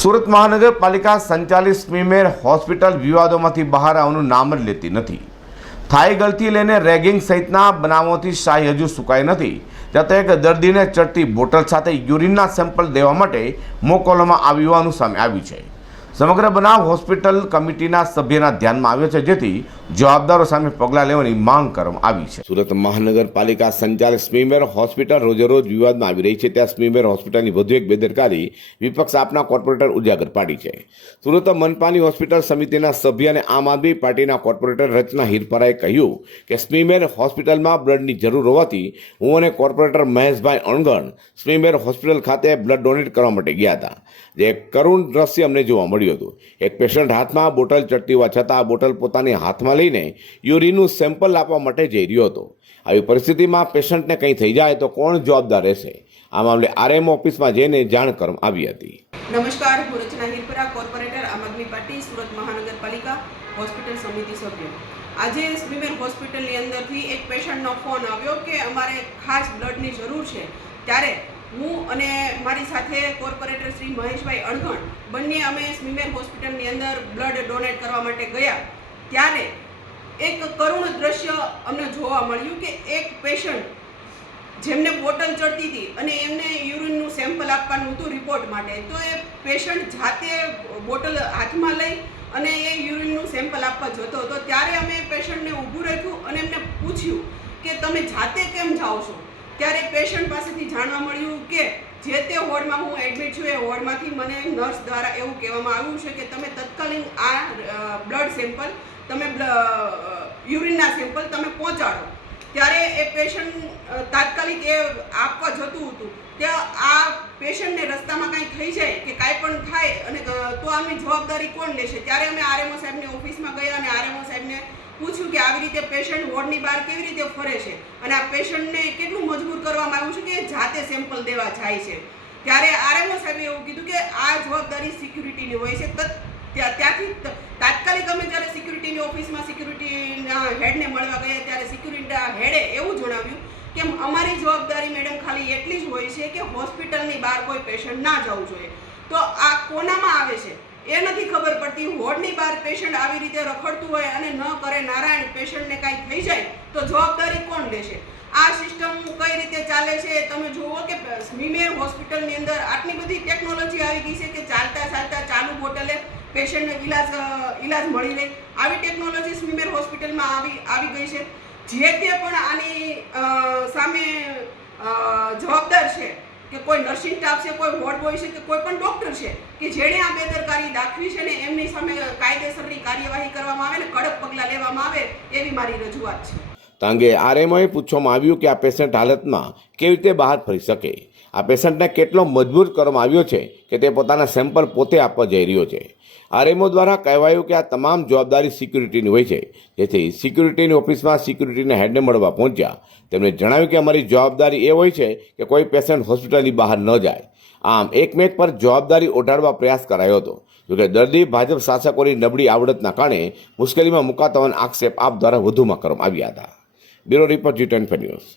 સુરત મહાનગરપાલિકા સંચાલિત સ્મીમેર હોસ્પિટલ વિવાદોમાંથી બહાર આવવાનું નામ જ લેતી નથી. થાઈ ગળતી લઈને રેગિંગ સહિતના બનાવોથી શાહી હજુ સુકાઈ નથી. ત્યાં એક દર્દીને ચડતી બોટલ સાથે યુરિનના સેમ્પલ દેવા માટે મોકલવામાં આવ્યું હોવાનું સામે આવ્યું છે. સમગ્ર બનાવ હોસ્પિટલ કમિટીના સભ્યના ધ્યાનમાં આવ્યો છે, જેથી જવાબદારો સામે પગલાં લેવાની માંગ કરવામાં આવી છે. સુરત મહાનગરપાલિકા સંચાલિત સ્મીમેર હોસ્પિટલ રોજેરોજ વિવાદમાં આવી રહી છે. ત્યાં સ્મીમેર હોસ્પિટલની વધુ એક બેદરકારી વિપક્ષ આપના કોર્પોરેટર ઉજાગર પાડી છે. સુરત મનપાની હોસ્પિટલ સમિતિના સભ્ય અને આમ આદમી પાર્ટીના કોર્પોરેટર રચના હિરપરાએ કહ્યું કે સ્મીમેર હોસ્પિટલમાં બ્લડની જરૂર હોવાથી હું અને કોર્પોરેટર મહેશભાઈ અણગણ સ્મીમેર હોસ્પિટલ ખાતે બ્લડ ડોનેટ કરવા માટે ગયા હતા. જે કરુણ દ્રશ્ય અમને જોવા મળ્યું હતું. એક પેશન્ટ હાથમાં બોટલ ચડતી હોવા છતાં આ બોટલ પોતાની હાથમાં લઈને યુરિનનું સેમ્પલ આપવા માટે જઈ રહ્યો હતો. આવી પરિસ્થિતિમાં પેશન્ટને કંઈ થઈ જાય તો કોણ જવાબદાર રહેશે? આ મામલે આરએમ ઓફિસમાં જઈને જાણ કરવામાં આવી હતી. નમસ્કાર, હું રચના હિરપરા, કોર્પોરેટર આમ આદમી પાર્ટી, સુરત મહાનગરપાલિકા, હોસ્પિટલ સમિતિ સભ્ય. આજે સ્મીમેર હોસ્પિટલની અંદરથી એક પેશન્ટનો ફોન આવ્યો કે અમારે ખાસ બ્લડની જરૂર છે. ત્યારે હું અને મારી સાથે કોર્પોરેટર શ્રી મહેશભાઈ અણગણ બંને અમે સ્મીમેર હોસ્પિટલની અંદર બ્લડ ડોનેટ કરવા માટે ગયા. ત્યારે એક કરુણ દ્રશ્ય અમને જોવા મળ્યું કે એક પેશન્ટ જેમને બોટલ ચડતી હતી અને એમને યુરિનનું સેમ્પલ આપવાનું હતું રિપોર્ટ માટે, તો એ પેશન્ટ જાતે બોટલ હાથમાં લઈ અને એ યુરિનનું સેમ્પલ આપવા જતો હતો. ત્યારે અમે પેશન્ટને ઊભું રાખ્યું અને એમને પૂછ્યું કે તમે જાતે કેમ જાઓ છો? ત્યારે પેશન્ટ પાસેથી જાણવા મળ્યું કે જે તે વોર્ડમાં હું એડમિટ છું એ વોર્ડમાંથી મને નર્સ દ્વારા એવું કહેવામાં આવ્યું છે કે તમે તત્કાલીન આ બ્લડ સેમ્પલ તમે યુરિનના સેમ્પલ તમે પહોંચાડો. ત્યારે એ પેશન્ટ તાત્કાલિક એ આપવા જતું હતું. ત્યાં આ પેશન્ટને રસ્તામાં કાંઈ થઈ જાય કે કાંઈ પણ થાય અને તો આમની જવાબદારી કોણ લેશે? ત્યારે અમે આરએમઓ સાહેબની ઓફિસમાં ગયા અને આરએમઓ સાહેબને પૂછ્યું કે આવી રીતે પેશન્ટ વોર્ડની બહાર કેવી રીતે ફરે છે? અને આ પેશન્ટને કેટલું મજબૂર કરવામાં આવ્યું છે કે જાતે સેમ્પલ દેવા જાય છે? ત્યારે આરએમઓ સાહેબે એવું કીધું કે આ જવાબદારી સિક્યુરિટીની હોય છે. ત્યાં- ત્યાંથી તાત્કાલિક અમે જ્યારે સિક્યુરિટીની ઓફિસમાં સિક્યુરિટીના હેડને મળવા ગયા ત્યારે સિક્યુરિટીના હેડે એવું જણાવ્યું કે અમારી જવાબદારી મેડમ ખાલી એટલી જ હોય છે કે હોસ્પિટલની બહાર કોઈ પેશન્ટ ના જવું જોઈએ. તો આ કોનામાં આવે છે? એ નથી ખબર પડતી વોર્ડની બહાર પેશન્ટ આવી રીતે રખડતું હોય અને ન કરે નારાયણ પેશન્ટને કાંઈ થઈ જાય તો જવાબદારી કોણ લેશે? આ સિસ્ટમ કઈ રીતે ચાલે છે? તમે જુઓ કે સ્મીમેર હોસ્પિટલની અંદર આટલી બધી ટેકનોલોજી આવી ગઈ છે કે ચાલતા ચાલતા ચાલુ બોટલે પેશન્ટને ઇલાજ ઈલાજ મળી રહે. આવી ટેકનોલોજી સ્મીમેર હોસ્પિટલમાં આવી આવી ગઈ છે. જે તે પણ આની સામે જવાબદાર છે. કે કોઈ નર્સિંગ સ્ટાફ છે, કોઈ વોર્ડ બોય છે, કે કોઈ પણ ડૉક્ટર છે, કે જેણે આ બેદરકારી દાખવી છે ને એમની સામે કાયદેસરની કાર્યવાહી કરવામાં આવે ને કડક પગલાં લેવામાં આવે એવી મારી રજૂઆત છે. તાંગે આરએમઓએ પૂછવામાં આવ્યું કે આ પેશન્ટ હાલતમાં કેવી રીતે બહાર ફરી શકે. આ પેશન્ટને કેટલો મજબૂર કરવામાં આવ્યો છે કે તે પોતાના સેમ્પલ પોતે આપવા જઈ રહ્યો છે. આરએમઓ દ્વારા કહેવાયું કે આ તમામ જવાબદારી સિક્યુરિટીની હોય છે. જેથી સિક્યુરિટીની ઓફિસમાં સિક્યુરિટીના હેડને મળવા પહોંચ્યા. તેમણે જણાવ્યું કે અમારી જવાબદારી એ હોય છે કે કોઈ પેશન્ટ હોસ્પિટલની બહાર ન જાય. આમ એકમેક પર જવાબદારી ઓઢાડવા પ્રયાસ કરાયો હતો. જોકે દર્દી ભાજપ શાસકોની નબળી આવડતના કારણે મુશ્કેલીમાં મુકાતા હોવાના આક્ષેપ આપ દ્વારા વધુમાં કરવામાં આવ્યા હતા. Bureau report G ten news.